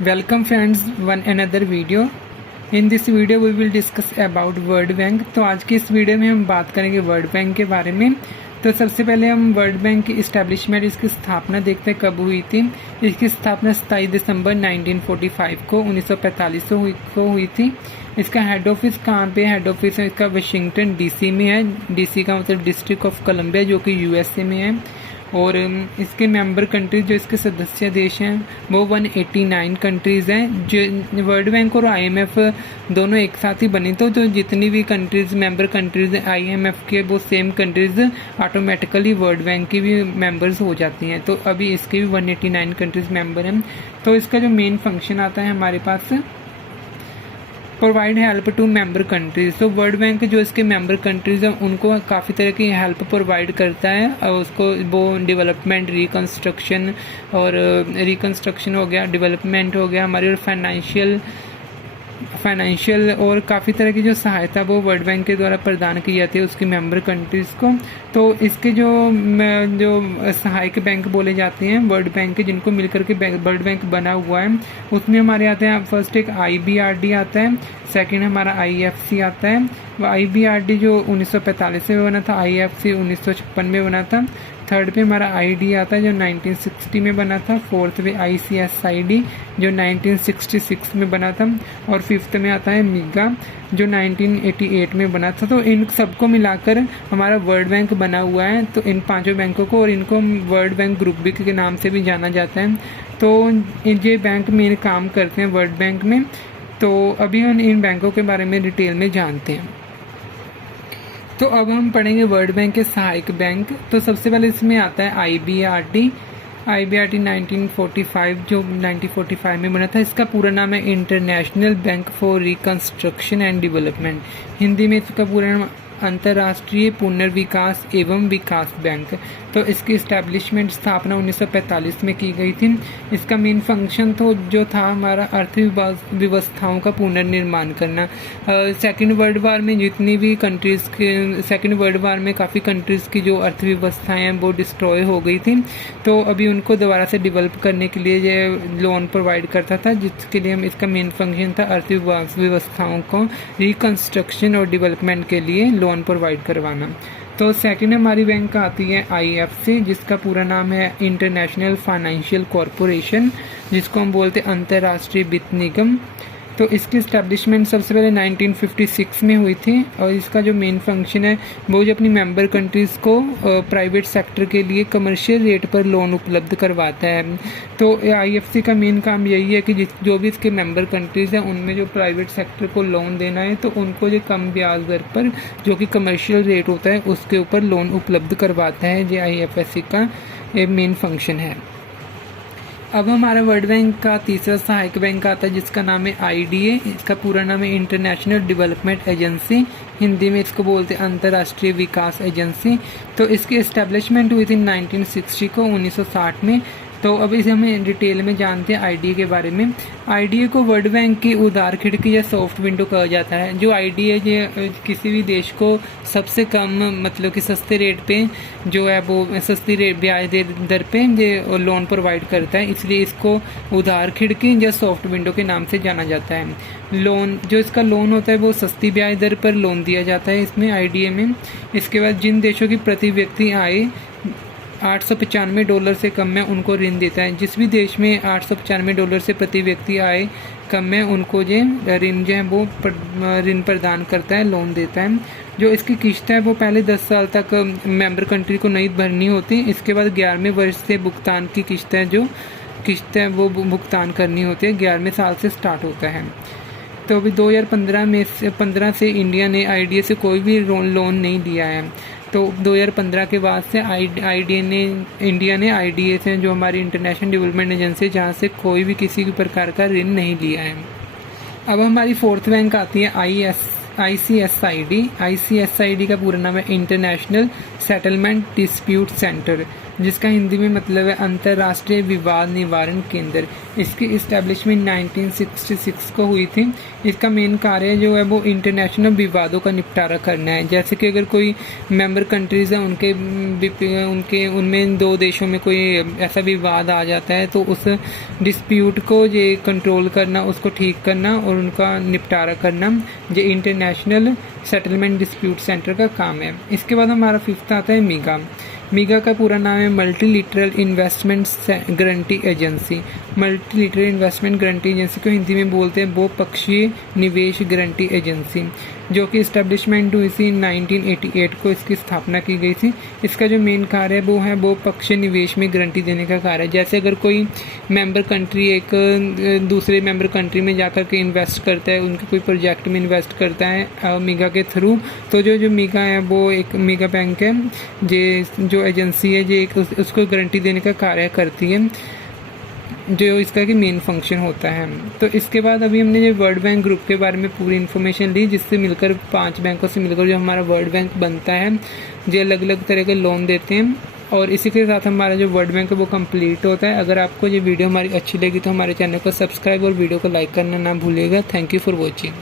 Welcome friends, one another video. In this video we will discuss about world bank. तो आज की इस video में हम बात करेंगे वर्ल्ड बैंक के बारे में। तो सबसे पहले हम वर्ल्ड बैंक की इस्टेब्लिशमेंट, इसकी स्थापना देखते हैं कब हुई थी। इसकी स्थापना 27 दिसंबर 1945 को 1945 को हुई थी। इसका हेड ऑफिस कहाँ पे? हेड ऑफिस इसका वाशिंगटन डीसी में है। डीसी का मतलब डिस्ट्रिक्ट ऑफ कोलंबिया, जो कि यूएसए में है। और इसके मेंबर कंट्रीज, जो इसके सदस्य देश हैं, वो 189 कंट्रीज़ हैं। जो वर्ल्ड बैंक और आईएमएफ दोनों एक साथ ही बनी, तो जो जितनी भी कंट्रीज़ मेंबर कंट्रीज़ हैं आईएमएफ के, वो same countries automatically world bank की भी मेंबर्स हो जाती हैं। तो अभी इसके भी 189 कंट्रीज़ मेंबर हैं। तो इसका जो मेन फंक्शन आता है हमारे पास, provide help to member countries. तो वर्ल्ड बैंक जो इसके मेंबर कंट्रीज हैं उनको काफ़ी तरह की हेल्प प्रोवाइड करता है, और उसको वो डेवलपमेंट, रिकंस्ट्रक्शन हो गया, डेवलपमेंट हो गया हमारी, और फाइनेंशियल और काफ़ी तरह की जो सहायता वो वर्ल्ड बैंक के द्वारा प्रदान की जाती है उसकी मेंबर कंट्रीज़ को। तो इसके जो सहायक बैंक बोले जाते हैं वर्ल्ड बैंक के, जिनको मिलकर के वर्ल्ड बैंक बना हुआ है, उसमें हमारे आते हैं फर्स्ट एक IBRD आता है, सेकंड हमारा IFC आता है। IBRD जो 1945 में बना था, IFC 1956 में बना था। थर्ड पे हमारा ID आता है जो 1960 में बना था। फोर्थ पे ICSID जो 1966 में बना था। और फिफ्थ में आता है MIGA जो 1988 में बना था। तो इन सबको मिलाकर हमारा वर्ल्ड बैंक बना हुआ है। तो इन पांचों बैंकों को, और इनको वर्ल्ड बैंक ग्रुप बी के नाम से भी जाना जाता है। तो ये बैंक मेन काम करते हैं वर्ल्ड बैंक में। तो अभी हम इन बैंकों के बारे में डिटेल में जानते हैं। तो अब हम पढ़ेंगे वर्ल्ड बैंक के सहायक बैंक। तो सबसे पहले इसमें आता है IBRD 1945, जो 1945 में बना था। इसका पूरा नाम है international bank for reconstruction and development. Hindi में इसका पूरा नाम अंतर्राष्ट्रीय पुनर्विकास एवं विकास बैंक। तो इसकी इस्टेब्लिशमेंट, स्थापना 1945 में की गई थी। इसका मेन फंक्शन तो जो था हमारा अर्थव्यवस्थाओं का पुनर्निर्माण करना। सेकेंड वर्ल्ड वार में जितनी भी कंट्रीज़ के, सेकेंड वर्ल्ड वार में काफ़ी कंट्रीज़ की जो अर्थव्यवस्थाएं हैं वो डिस्ट्रॉय हो गई थी। तो अभी उनको दोबारा से डेवलप करने के लिए ये लोन प्रोवाइड करता था, जिसके लिए हम, इसका मेन फंक्शन था अर्थव्यवस्थाओं को रिकंस्ट्रक्शन और डेवलपमेंट के लिए लोन प्रोवाइड करवाना। तो सेकंड हमारी बैंक आती है IFC, जिसका पूरा नाम है इंटरनेशनल फाइनेंशियल कॉरपोरेशन, जिसको हम बोलते हैं अंतर्राष्ट्रीय वित्त निगम। तो इसकी इस्टेब्लिशमेंट सबसे पहले 1956 में हुई थी। और इसका जो मेन फंक्शन है वो जो अपनी मेंबर कंट्रीज़ को प्राइवेट सेक्टर के लिए कमर्शियल रेट पर लोन उपलब्ध करवाता है। तो IFC का मेन काम यही है कि जो भी इसके मेंबर कंट्रीज़ हैं उनमें जो प्राइवेट सेक्टर को लोन देना है, तो उनको जो कम ब्याज दर पर, जो कि कमर्शियल रेट होता है, उसके ऊपर लोन उपलब्ध करवाता है। ये IFC का मेन फंक्शन है। अब हमारा वर्ल्ड बैंक का तीसरा सहायक बैंक आता है, जिसका नाम है IDA। इसका पूरा नाम है इंटरनेशनल डेवलपमेंट एजेंसी। हिंदी में इसको बोलते हैं अंतर्राष्ट्रीय विकास एजेंसी। तो इसकी इस्टेब्लिशमेंट हुई थी 1960 को, 1960 में। तो अब इसे हमें डिटेल में जानते हैं IDA के बारे में। IDA को वर्ल्ड बैंक की उदार खिड़की या सॉफ्ट विंडो कहा जाता है। जो IDA ये किसी भी देश को सबसे कम, मतलब कि सस्ते रेट पे, जो है वो सस्ती रेट ब्याज दर पे ये लोन प्रोवाइड करता है, इसलिए इसको उदार खिड़की या सॉफ्ट विंडो के नाम से जाना जाता है। लोन, जो इसका लोन होता है वो सस्ती ब्याज दर पर लोन दिया जाता है इसमें, IDA में। इसके बाद जिन देशों की प्रति व्यक्ति आय $895 से कम में, उनको ऋण देता है। जिस भी देश में $895 से प्रति व्यक्ति आय कम में, उनको जो ऋण जो है वो ऋण प्रदान करता है, लोन देता है। जो इसकी किस्त है वो पहले 10 साल तक मेंबर कंट्री को नहीं भरनी होती। इसके बाद 11वें वर्ष से भुगतान की किस्त है वो भुगतान करनी होती है। 11वें साल से स्टार्ट होता है। तो अभी 2015 से इंडिया ने IDA से कोई भी लोन नहीं लिया है। तो 2015 के बाद से इंडिया ने IDA से, जो हमारी इंटरनेशनल डेवलपमेंट एजेंसी, जहाँ से कोई भी किसी भी प्रकार का ऋण नहीं लिया है। अब हमारी फोर्थ बैंक आती है ICSID। ICSID का पूरा नाम है इंटरनेशनल सेटलमेंट डिस्प्यूट सेंटर। जिसका हिंदी में मतलब है अंतर्राष्ट्रीय विवाद निवारण केंद्र। इसकी इस्टेब्लिशमेंट 1966 को हुई थी। इसका मेन कार्य जो है वो इंटरनेशनल विवादों का निपटारा करना है। जैसे कि अगर कोई मेंबर कंट्रीज़ है उनके उनमें दो देशों में कोई ऐसा विवाद आ जाता है तो उस डिस्प्यूट को ये कंट्रोल करना, उसको ठीक करना और उनका निपटारा करना ये इंटरनेशनल सेटलमेंट डिस्प्यूट सेंटर का काम है। इसके बाद हमारा फिफ्थ आता है मीगा। मीगा का पूरा नाम है multilateral investment guarantee agency. Multilateral investment guarantee agency को हिंदी में बोलते हैं बहुपक्षीय निवेश गारंटी एजेंसी, जो कि इस्टेब्लिशमेंट हुई थी 1988 को इसकी स्थापना की गई थी। इसका जो मेन कार्य है वो है बहुपक्षीय निवेश में गारंटी देने का कार्य है। जैसे अगर कोई मेंबर कंट्री एक दूसरे मेंबर कंट्री में जाकर के इन्वेस्ट करता है, उनके कोई प्रोजेक्ट में इन्वेस्ट करता है मीगा के थ्रू, तो जो मीगा है वो एक मीगा बैंक है जो एजेंसी है जो उसको गारंटी देने का कार्य करती है, जो इसका कि मेन फंक्शन होता है। तो इसके बाद अभी हमने जो वर्ल्ड बैंक ग्रुप के बारे में पूरी इन्फॉर्मेशन ली, जिससे मिलकर 5 बैंकों से मिलकर जो हमारा वर्ल्ड बैंक बनता है, जो अलग अलग तरह के लोन देते हैं। और इसी के साथ हमारा जो वर्ल्ड बैंक है वो कंप्लीट होता है। अगर आपको ये वीडियो हमारी अच्छी लगी तो हमारे चैनल को सब्सक्राइब और वीडियो को लाइक करना ना भूलिएगा। Thank you for watching.